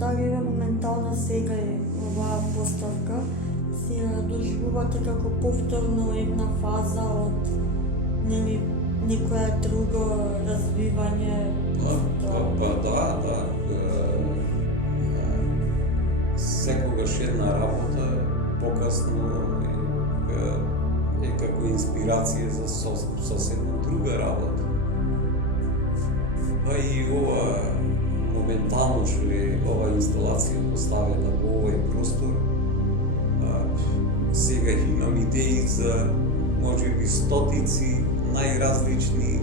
дали е моментална сега е оваа поставка, си ја доживувате како повторно една фаза од некоја друго развивање? Да. Секогаш една работа покасно е како инспирација за соседна друга работа. Па и ова моментално што е ова инсталација поставена во овој простор, сега имам идеи за можеби стотици најразлични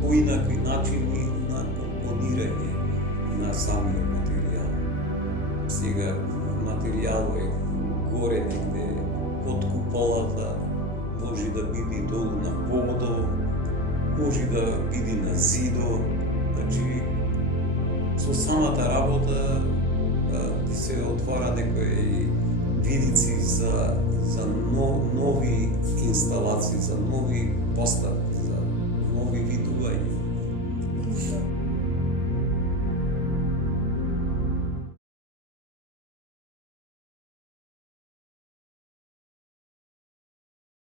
поинакви начини на компонирање на самиот материјал. Сега материјал е горе негде под куполата, може да биде долу на подо, може да биде на зидо. Значи, со самата работа ти се отвара некои видици за нови инсталации, за нови поставки, за нови видувања.